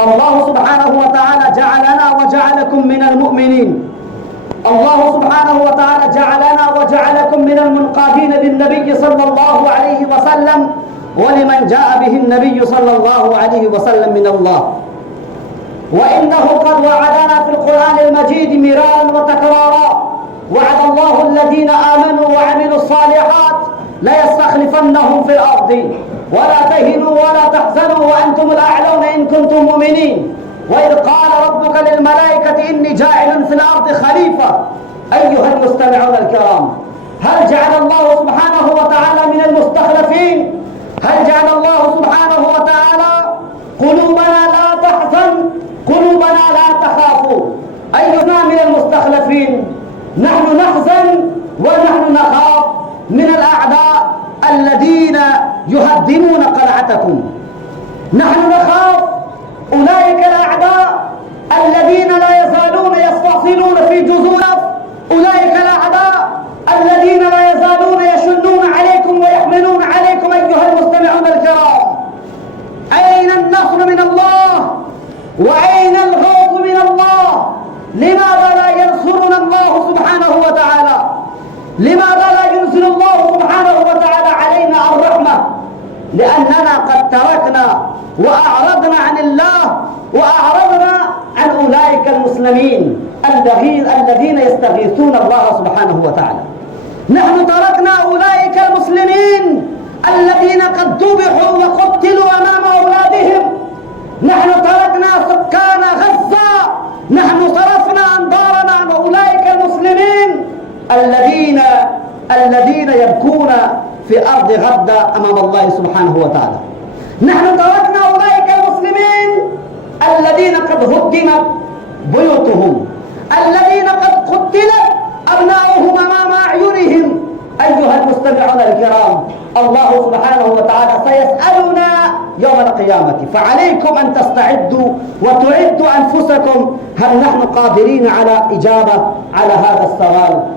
الله سبحانه وتعالى جعلنا وجعلكم من المؤمنين. الله سبحانه وتعالى جعلنا وجعلكم من المنقادين للنبي صلى الله عليه وسلم ولمن جاء به النبي صلى الله عليه وسلم من الله. وإنه قد وعدنا في القرآن المجيد مرارا وتكرارا: وعد الله الذين آمنوا وعملوا الصالحات ليستخلفنهم في الأرض ولا تهنوا ولا تحزنوا وأنتم الأعلون إن كنتم مؤمنين. وإذ قال ربك للملائكة إني جاعل في الأرض خليفة. أيها المستمعون الكرام، هل جعل الله سبحانه وتعالى من المستخلفين؟ هل جعل الله سبحانه وتعالى قلوبنا لا تحزن، قلوبنا لا تخافوا؟ أينا من المستخلفين؟ نحن نحزن ونحن نخاف من الأعداء الذين يهدمون قلعتكم. نحن نخاف أولئك الأعداء الذين لا يزالون يستأصلون في جذورنا، أولئك الأعداء الذين لا يزالون يشنون عليكم ويحملون عليكم. أيها المستمعون الكرام، أين النصر من الله؟ وأين الغوث من الله؟ لماذا لا ينصرنا الله سبحانه وتعالى؟ لماذا لا ينزل الله سبحانه وتعالى علينا الرحمة؟ لأننا قد تركنا وأعرضنا عن الله وأعرضنا عن أولئك المسلمين الذين يستغيثون الله سبحانه وتعالى. نحن تركنا أولئك المسلمين الذين قد ذبحوا وقتلوا أمام أولادهم. نحن تركنا سكان غزة، نحن صرفنا أنظارنا عن أولئك المسلمين الذين يبكون في أرض غزة أمام الله سبحانه وتعالى. نحن تركنا أولئك المسلمين الذين قد هدمت بيوتهم، الذين قد قتلت أبناؤهم أمام أعينهم. أيها المستمعون الكرام، الله سبحانه وتعالى سيسألنا يوم القيامة، فعليكم أن تستعدوا وتعدوا أنفسكم. هل نحن قادرين على إجابة على هذا السؤال؟